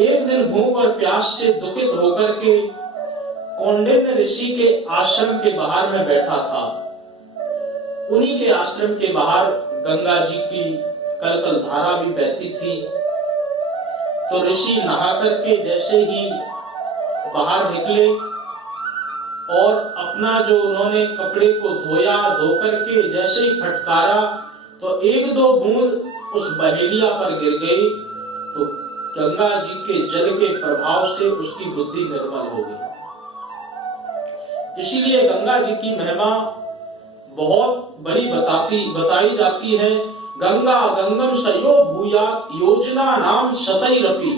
एक दिन भूख और प्यास से दुखित होकर के कौंडिन्य ऋषि के आश्रम के बाहर में बैठा था। उन्हीं के आश्रम के बाहर गंगा जी की कलकल धारा भी बहती थी। तो ऋषि नहा करके जैसे ही बाहर निकले और अपना जो उन्होंने कपड़े को धोया, धोकर के जैसे ही फटकारा तो 1-2 बूंद उस बहेलिया पर गिर गई। तो गंगा जी के जल के प्रभाव से उसकी बुद्धि निर्मल हो गई। इसीलिए गंगा जी की महिमा बहुत बड़ी बताई जाती है। गंगा गंगम सयो भूयात योजना नाम शतैरपि।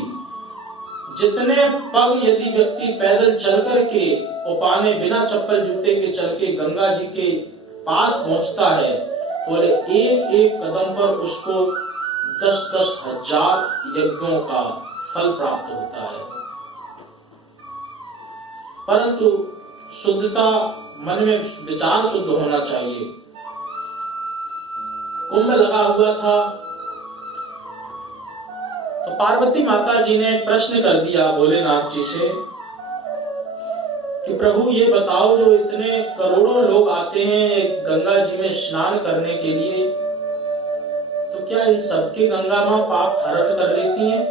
जितने पग यदि व्यक्ति पैदल चल करके उपाने बिना चप्पल जूते के चल के गंगा जी के पास पहुंचता है तो एक एक कदम पर उसको 10-10 हजार यज्ञों का फल प्राप्त होता है। परंतु शुद्धता, मन में विचार शुद्ध होना चाहिए। कुंभ लगा हुआ था, तो पार्वती माता जी ने प्रश्न कर दिया भोलेनाथ जी से कि प्रभु ये बताओ, जो इतने करोड़ों लोग आते हैं गंगा जी में स्नान करने के लिए, तो क्या इन सबके गंगा मां पाप हरण कर लेती हैं?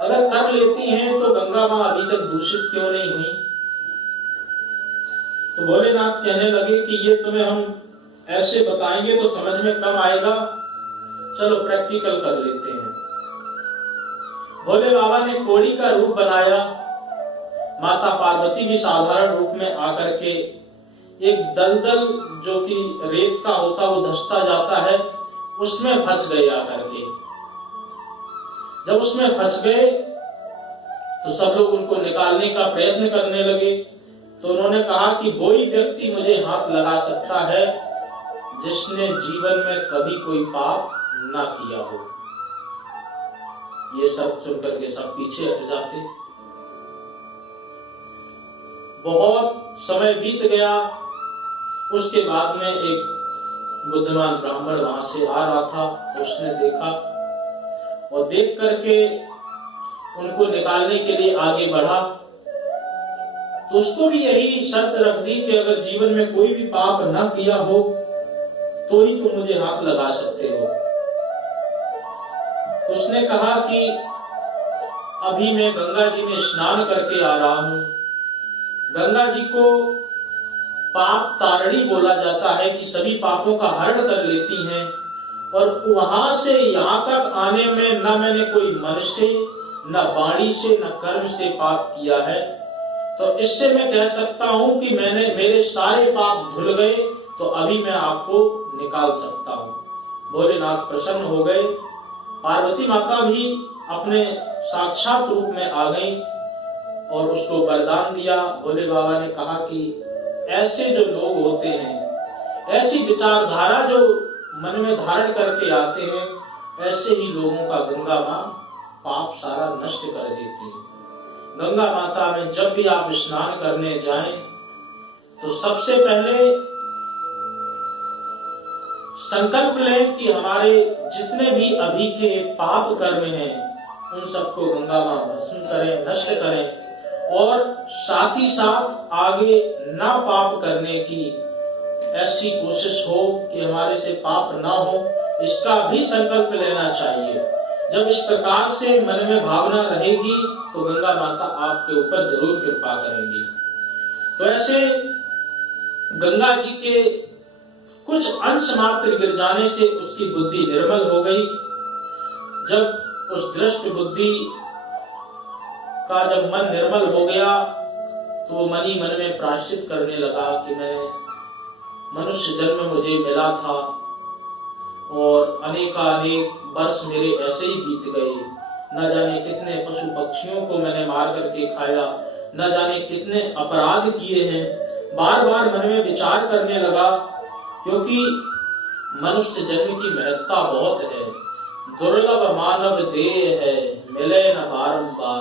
अगर कर लेती हैं तो गंगा मां अभी तक दूषित क्यों नहीं हुई? तो भोलेनाथ कहने लगे कि ये तुम्हें हम ऐसे बताएंगे तो समझ में कम आएगा, चलो प्रैक्टिकल कर लेते हैं। भोले बाबा ने कोड़ी का रूप बनाया, माता पार्वती भी साधारण रूप में आकर के एक दलदल जो कि रेत का होता वो धंसता जाता है, उसमें फंस गए आकर के। जब उसमें फंस गए तो सब लोग उनको निकालने का प्रयत्न करने लगे। तो उन्होंने कहा कि वही व्यक्ति मुझे हाथ लगा सकता है जिसने जीवन में कभी कोई पाप ना किया हो। ये सब सुनकर के सब पीछे हट जाते। बहुत समय बीत गया। उसके बाद में एक बुद्धिमान ब्राह्मण वहां से आ रहा था, तो उसने देखा और देख करके उनको निकालने के लिए आगे बढ़ा। तो उसको भी यही शर्त रख दी कि अगर जीवन में कोई भी पाप ना किया हो तो ही तुम मुझे हाथ लगा सकते हो। तो उसने कहा कि अभी मैं गंगा जी में स्नान करके आ रहा हूं। गंगा जी को पाप तारणी बोला जाता है कि सभी पापों का हरण कर लेती हैं, और वहां से यहाँ तक आने में न मैंने कोई मन से, न वाणी से, न कर्म से पाप किया है। तो इससे मैं कह सकता हूं कि मेरे सारे पाप धुल गए, तो अभी मैं आपको निकाल सकता हूं। भोलेनाथ प्रसन्न हो गए। पार्वती माता भी अपने साक्षात रूप में आ गई और उसको वरदान दिया। भोले बाबा ने कहा कि ऐसे जो लोग होते हैं, ऐसी विचारधारा जो मन में धारण करके आते हैं, ऐसे ही लोगों का गंगा मां पाप सारा नष्ट कर देती है। गंगा माता में जब भी आप स्नान करने जाएं तो सबसे पहले संकल्प लें कि हमारे जितने भी अभी के पाप कर्म हैं उन सबको गंगा मां भस्म करें, नष्ट करें, और साथ ही साथ आगे ना पाप करने की ऐसी कोशिश हो कि हमारे से पाप ना हो, इसका भी संकल्प लेना चाहिए। जब इस प्रकार से मन में भावना रहेगी तो गंगा माता आपके ऊपर जरूर कृपा करेंगी। तो ऐसे गंगा जी के कुछ अंश मात्र गिर जाने से उसकी बुद्धि निर्मल हो गई। जब उस दृष्ट बुद्धि का जब मन निर्मल हो गया तो वो मन ही मन में प्रायश्चित करने लगा कि मैं मनुष्य जन्म मुझे मिला था और अनेकानेक वर्ष मेरे ऐसे ही बीत गए। न जाने कितने पशु पक्षियों को मैंने मार करके खाया, न जाने कितने अपराध किए हैं। बार बार मन में विचार करने लगा, क्योंकि मनुष्य जन्म की महत्ता बहुत है। दुर्लभ मानव देह है, मिले न बारंबार,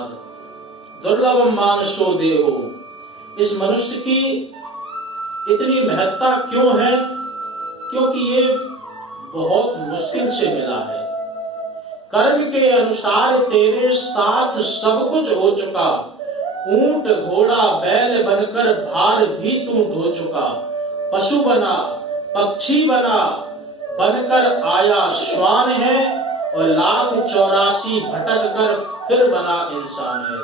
दुर्लभ मानसो देहो। इस मनुष्य की इतनी महत्ता क्यों है? क्योंकि ये बहुत मुश्किल से मिला है। कर्म के अनुसार तेरे साथ सब कुछ हो चुका, ऊंट घोड़ा बैल बनकर भार भी तू ढो चुका, पशु बना पक्षी बना बनकर आया श्वान है, और 1,84 भटक कर फिर बना इंसान है।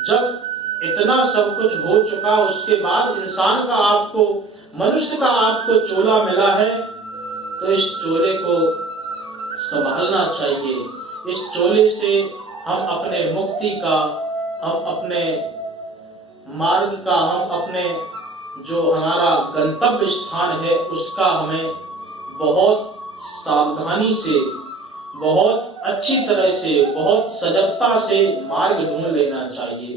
जब इतना सब कुछ हो चुका उसके बाद इंसान का आपको, मनुष्य का आपको चोला मिला है, तो इस चोले को संभालना चाहिए। इस चोले से हम अपने मुक्ति का, हम अपने मार्ग का, हम अपने जो हमारा गंतव्य स्थान है उसका हमें बहुत सावधानी से, बहुत अच्छी तरह से, बहुत सजगता से मार्ग ढूंढ लेना चाहिए।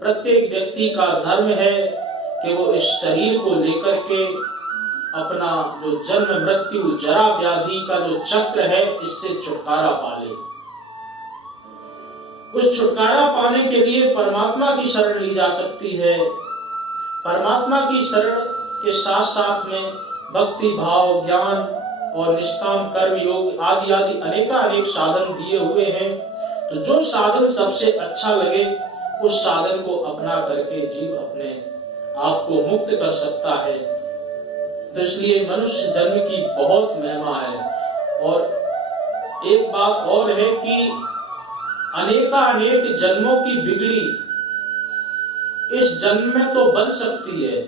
प्रत्येक व्यक्ति का धर्म है कि वो इस शरीर को लेकर के अपना जो जन्म मृत्यु जरा व्याधि का जो चक्र है इससे छुटकारा पाले। उस छुटकारा पाने के लिए परमात्मा की शरण ली जा सकती है। परमात्मा की शरण के साथ साथ में भक्ति भाव, ज्ञान और निष्काम कर्म योग आदि आदि अनेक साधन दिए हुए हैं। तो जो साधन सबसे अच्छा लगे उस साधन को अपना करके जीव अपने आप को मुक्त कर सकता है। तो इसलिए मनुष्य जन्म की बहुत महिमा है। और एक बात और है कि अनेक जन्मों की बिगड़ी इस जन्म में तो बन सकती है,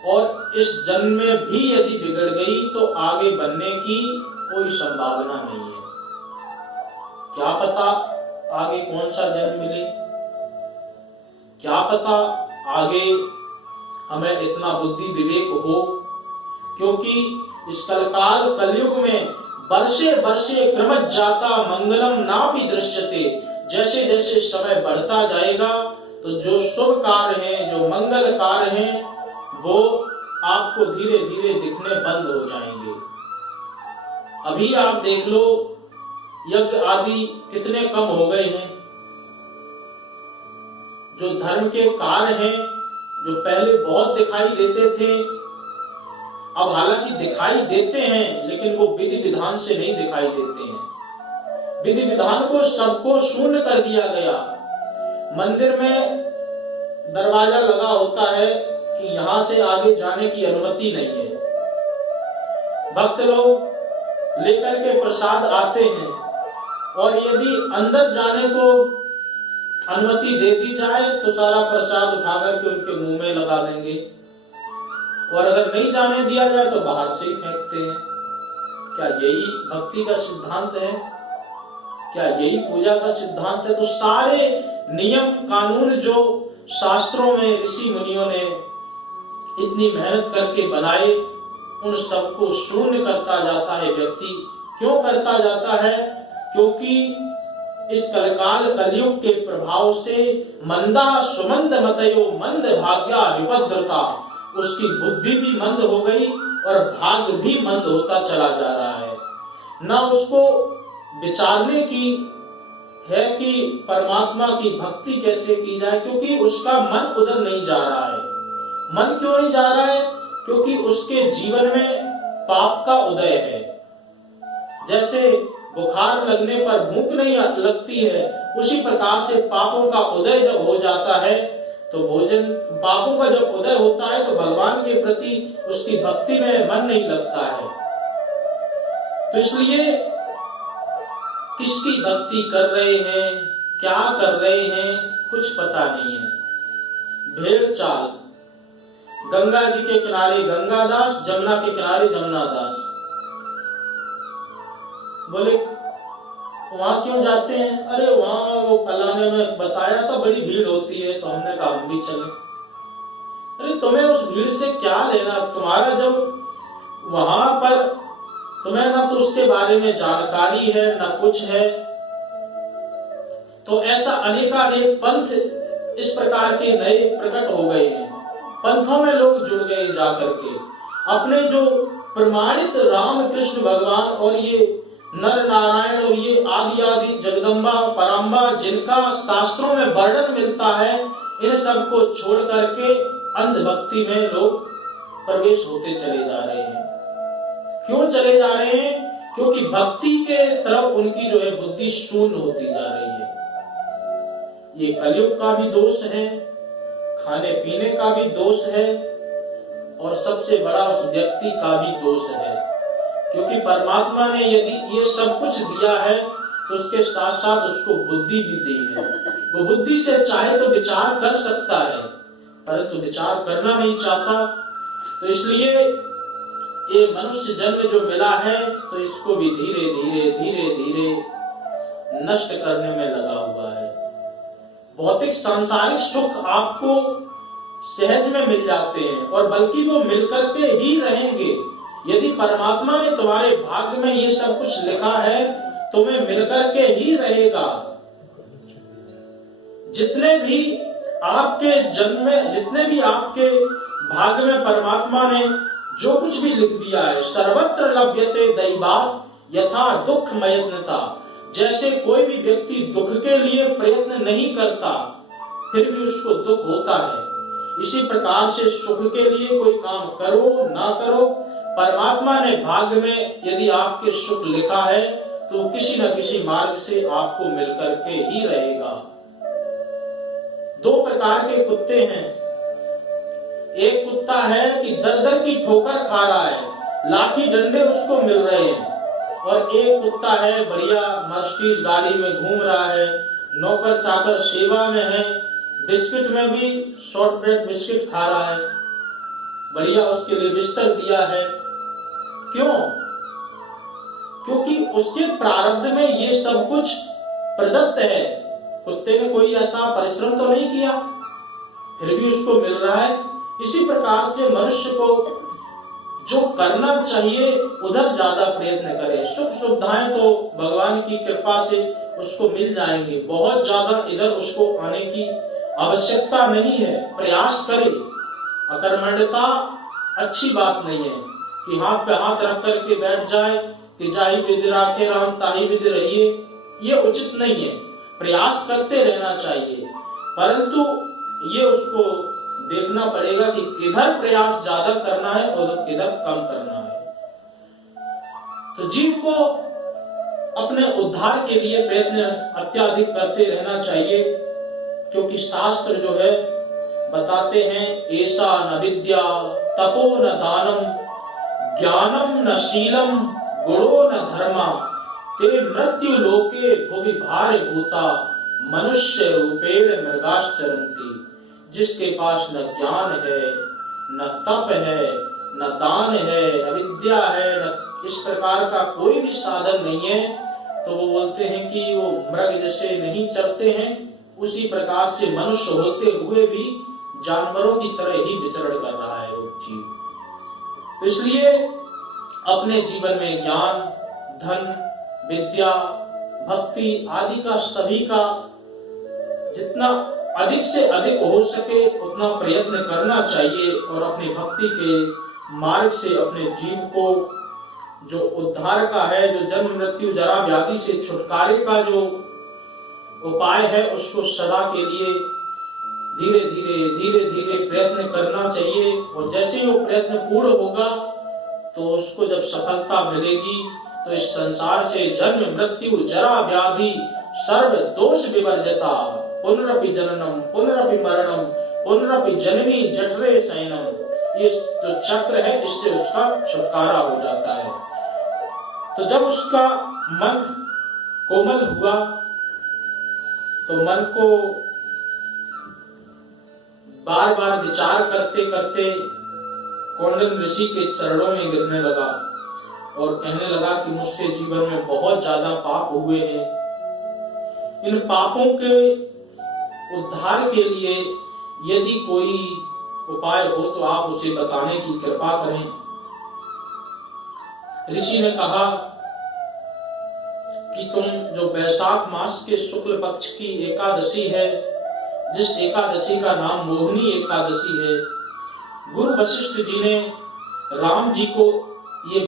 और इस जन्म में भी यदि बिगड़ गई तो आगे बनने की कोई संभावना नहीं है। क्या पता आगे कौन सा जन्म मिले, क्या पता आगे हमें इतना बुद्धि विवेक हो, क्योंकि इस कलकाल कलयुग में वर्षे वर्षे क्रमश जाता मंगलम नापि दृश्यते। जैसे जैसे समय बढ़ता जाएगा तो जो शुभ कार्य हैं, जो मंगल कार्य हैं, वो आपको धीरे धीरे दिखने बंद हो जाएंगे। अभी आप देख लो यज्ञ आदि कितने कम हो गए हैं। जो धर्म के कार्य हैं, जो पहले बहुत दिखाई देते थे, अब हालांकि दिखाई देते हैं लेकिन वो विधि विधान से नहीं दिखाई देते हैं। विधि विधान को सबको शून्य कर दिया गया। मंदिर में दरवाजा लगा होता है कि यहां से आगे जाने की अनुमति नहीं है। भक्त लोग लेकर के प्रसाद आते हैं, और यदि अंदर जाने को अनुमति दे दी जाए तो सारा प्रसाद उठा करके उनके मुंह में लगा देंगे, और अगर नहीं जाने दिया जाए तो बाहर से ही फेंकते हैं। क्या यही भक्ति का सिद्धांत है? क्या यही पूजा का सिद्धांत है? तो सारे नियम कानून जो शास्त्रों में ऋषि मुनियों ने इतनी मेहनत करके बनाए, उन सबको शून्य करता जाता है व्यक्ति। क्यों करता जाता है? क्योंकि इस कलकाल कलयुग के प्रभाव से मंदा सुमंद मतयो मंद भाग्या विपद्रता, उसकी बुद्धि भी मंद हो गई और भाग्य भी मंद होता चला जा रहा है। न उसको विचारने की है कि परमात्मा की भक्ति कैसे की जाए, क्योंकि उसका मन उधर नहीं जा रहा है। मन क्यों नहीं जा रहा है? क्योंकि उसके जीवन में पाप का उदय है। जैसे बुखार लगने पर भूख नहीं लगती है, उसी प्रकार से पापों का उदय जब हो जाता है तो पापों का जब उदय होता है तो भगवान के प्रति उसकी भक्ति में मन नहीं लगता है। तो इसलिए किसकी भक्ति कर रहे हैं, क्या कर रहे हैं, कुछ पता नहीं है। भेड़ चाल, गंगा जी के किनारे गंगादास, जमुना के किनारे जमुनादास। बोले वहां क्यों जाते हैं? अरे वहां वो फलाने में बताया था बड़ी भीड़ होती है, तो हमने कहा हम भी चले। अरे तुम्हें उस भीड़ से क्या लेना? तुम्हारा जब वहां पर तुम्हें ना तो उसके बारे में जानकारी है ना कुछ है। तो ऐसा अनेक पंथ इस प्रकार के नए प्रकट हो गए हैं। पंथों में लोग जुड़ गए जाकर के। अपने जो प्रमाणित राम कृष्ण भगवान और ये नर नारायण और ये आदि आदि जगदम्बा पराम्बा जिनका शास्त्रों में वर्णन मिलता है, इन सब को छोड़ करके अंधभक्ति में लोग प्रवेश होते चले जा रहे हैं। क्यों चले जा रहे हैं? क्योंकि भक्ति के तरफ उनकी जो है बुद्धि शून्य होती जा रही है। ये कलयुग का भी दोष है, खाने पीने का भी दोष है, और सबसे बड़ा उस व्यक्ति का भी दोष है। क्योंकि परमात्मा ने यदि ये सब कुछ दिया है तो उसके साथ साथ उसको बुद्धि भी दी है। वो बुद्धि से चाहे तो विचार कर सकता है, परंतु विचार करना नहीं चाहता। तो इसलिए ये मनुष्य जन्म जो मिला है तो इसको भी धीरे धीरे धीरे धीरे नष्ट करने में लगा हुआ है। भौतिक सांसारिक सुख आपको सहज में मिल जाते हैं, और बल्कि वो मिलकर के ही रहेंगे। यदि परमात्मा ने तुम्हारे भाग्य में ये सब कुछ लिखा है, तुम्हें मिलकर के ही रहेगा। जितने भी आपके जन्म में, जितने भी आपके भाग्य में परमात्मा ने जो कुछ भी लिख दिया है, सर्वत्र लभ्यते दैवात् यथा दुख मयत्नता। जैसे कोई भी व्यक्ति दुख के लिए प्रयत्न नहीं करता फिर भी उसको दुख होता है, इसी प्रकार से सुख के लिए कोई काम करो ना करो, परमात्मा ने भाग्य में यदि आपके सुख लिखा है तो किसी न किसी मार्ग से आपको मिलकर के ही रहेगा। दो प्रकार के कुत्ते हैं। एक कुत्ता है कि दर दर की ठोकर खा रहा है, लाठी डंडे उसको मिल रहे हैं, और एक कुत्ता है बढ़िया मर्सिडीज गाड़ी में घूम रहा है, नौकर चाकर सेवा में है, बिस्किट में भी शॉर्ट ब्रेड बिस्किट खा रहा है, बढ़िया उसके लिए बिस्तर दिया है। क्यों? क्योंकि उसके प्रारब्ध में ये सब कुछ प्रदत्त है। कुत्ते ने कोई ऐसा परिश्रम तो नहीं किया, फिर भी उसको मिल रहा है। इसी प्रकार से मनुष्य को जो करना चाहिए उधर ज्यादा प्रयत्न करे। सुख सुविधाएं तो भगवान की कृपा से उसको मिल जाएंगे, बहुत ज्यादा इधर उसको आने की आवश्यकता नहीं है। प्रयास करे। अकर्मण्यता अच्छी बात नहीं है कि हाथ पे हाथ रख करके बैठ जाए कि जाहि विधि राखे राम ताहि विधि रहिए, ये उचित नहीं है। प्रयास करते रहना चाहिए, परंतु ये उसको देखना पड़ेगा कि किधर प्रयास ज्यादा करना है और किधर कम करना है। तो जीव को अपने उद्धार के लिए प्रयत्न अत्याधिक करते रहना चाहिए, क्योंकि शास्त्र जो है बताते हैं, ऐसा न विद्या तपो न दानम ज्ञानम न शीलम गुणो न धर्मा ते मृत्यु लोके भुवि भार भूता मनुष्य रूपेण मृगाश्चरन्ति। जिसके पास न ज्ञान है, न तप है, न दान है, न विद्या है, न इस प्रकार का कोई भी साधन नहीं है, तो वो बोलते हैं कि वो मृग जैसे नहीं चलते हैं, उसी प्रकार से मनुष्य होते हुए भी जानवरों की तरह ही विचरण कर रहा है वो जीव। तो इसलिए अपने जीवन में ज्ञान, धन, विद्या, भक्ति आदि का सभी का जितना अधिक से अधिक हो सके उतना प्रयत्न करना चाहिए, और अपनी भक्ति के मार्ग से अपने जीव को जो उद्धार का है, जो जन्म मृत्यु जरा व्याधि से छुटकारे का जो उपाय है, उसको सदा के लिए धीरे धीरे प्रयत्न करना चाहिए। और जैसे ही वो प्रयत्न पूर्ण होगा तो उसको जब सफलता मिलेगी तो इस संसार से जन्म मृत्यु जरा व्याधि सर्व दोष विवर्जिता पुनरपि जननम पुनरपि मरणम पुनरपि जननी जठरे शयनम, ये जो चक्र है इससे उसका छुटकारा हो जाता है। तो जब उसका मन कोमल हुआ तो मन को बार बार विचार करते करते कौंडिन्य ऋषि के चरणों में गिरने लगा और कहने लगा कि मुझसे जीवन में बहुत ज्यादा पाप हुए हैं, इन पापों के उद्धार के लिए यदि कोई उपाय हो तो आप उसे बताने की कृपा करें। ऋषि ने कहा कि तुम जो वैशाख मास के शुक्ल पक्ष की एकादशी है, जिस एकादशी का नाम मोहिनी एकादशी है, गुरु वशिष्ठ जी ने राम जी को